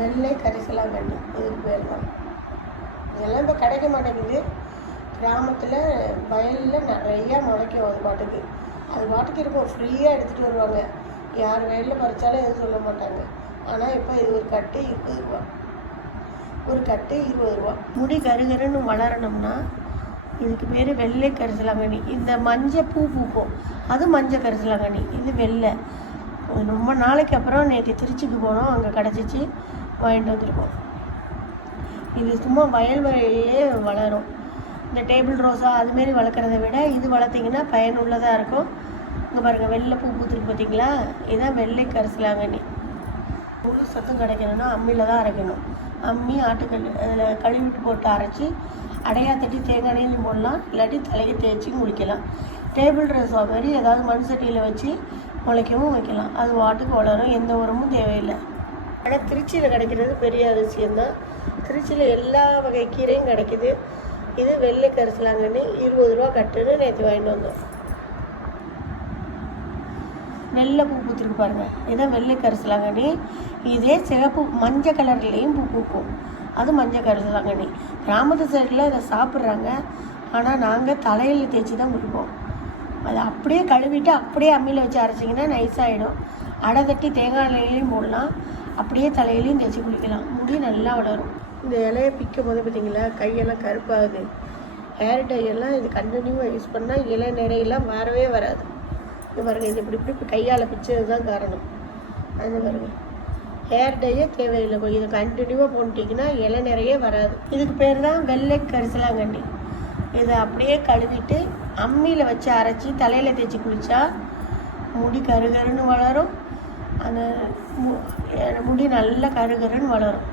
வெள்ளை கரிசலாங்கண்ணி இதுக்கு பேர் தான். இதெல்லாம் இப்போ கிடைக்க மாட்டேங்குது. கிராமத்தில் வயலில் நிறையா முளைக்கும் அது பாட்டுக்கு. அது பாட்டுக்கு இருக்கும். ஃப்ரீயாக எடுத்துகிட்டு வருவாங்க. யார் வயலில் பறித்தாலும் எதுவும் சொல்ல மாட்டாங்க. ஆனால் இப்போ இது ஒரு கட்டு இருபது ரூபா. ஒரு கட்டு இருபது ரூபா. முடி கருகருன்னு வளரணும்னா இதுக்கு பேர் வெள்ளை கரிசலாங்கண்ணி இந்த மஞ்சள் பூ பூக்கும். அது மஞ்சள் கரிசலாங்கண்ணி இது வெள்ளை. ரொம்ப நாளைக்கு அப்புறம் நேற்று திருச்சிக்கு போனோம். அங்கே கிடச்சிச்சு. வாங்கிட்டு வந்திருக்கோம். இது சும்மா வயல் வழியிலே வளரும். இந்த டேபிள் ரோஸா அதுமாரி வளர்க்குறத விட இது வளர்த்திங்கன்னா பயனுள்ளதாக இருக்கும். இங்கே பாருங்கள் வெள்ளை பூ பூத்துருக்கு பார்த்தீங்களா இதுதான் வெள்ளை கரிசலாங்கண்ணி முழு சத்தும் கிடைக்கணும்னா அம்மியில் தான் அரைக்கணும். அம்மி ஆட்டுக்கல் அதில் கழுவிட்டு போட்டு அரைச்சி அடையா தட்டி தேங்காய் எண்ணெயும் போடலாம். இல்லாட்டி தலைக்கு தேய்ச்சி குளிக்கலாம் டேபிள் ரோஸா மாதிரி ஏதாவது மண் சட்டியில் வச்சு முளைக்கவும் வைக்கலாம். அது வாட்டுக்கு வளரும். எந்த உரமும் தேவையில்லை. ஆனால் திருச்சியில் கிடைக்கிறது பெரிய அதிசயம்தான். திருச்சியில் எல்லா வகை கீரையும் கிடைக்குது. இது வெள்ளை கரிசலாங்கண்ணி இருபது ரூபா கட்டுன்னு நேற்று வாங்கிட்டு வந்தோம். வெள்ளை பூ பூத்துருக்கு பாருங்க. இதான் வெள்ளை கரிசலாங்கண்ணி. இதே சிகப்பு மஞ்சள் கலர்லேயும் பூ பூக்கும். அது மஞ்சள் கரிசலாங்கண்ணி. கிராமத்து சைடில் இதை சாப்பிட்றாங்க. ஆனால் நாங்கள் தலையில் தேய்ச்சி தான் குடிப்போம் அதை அப்படியே கழுவிட்டு அப்படியே அம்மியில் வச்சு அரைச்சிங்கன்னா நைஸாகிடும் அடை தட்டி தேங்காய் எண்ணெயிலையும் போடலாம். அப்படியே தலையிலையும் தேய்ச்சி குளிக்கலாம். முடி நல்லா வளரும். இந்த இலையை பிக்கும் போது பார்த்தீங்களா கையெல்லாம் கருப்பாகுது. ஹேர் டை எல்லாம் இது கண்டினியூவாக யூஸ் பண்ணால் இலை நிறையெல்லாம் வரவே வராது. இது பாருங்க இது இப்படி இப்படி கையால் பிச்சது தான் காரணம். அது பாருங்க. ஹேர் டையே தேவையில்லை. கொஞ்சம் இதை கண்டினியூவாக போட்டுட்டிங்கன்னா இலை நிறைய வராது. இதுக்கு பேர் தான் வெள்ளை கரிசலாங்கண்ணி. இதை அப்படியே கழுவிட்டு அம்மியில் வச்சு அரைச்சி தலையில் தேய்ச்சி குளித்தா முடி கருகருன்னு வளரும். அந்த முடி நல்லா கருகருன்னு வளரும்.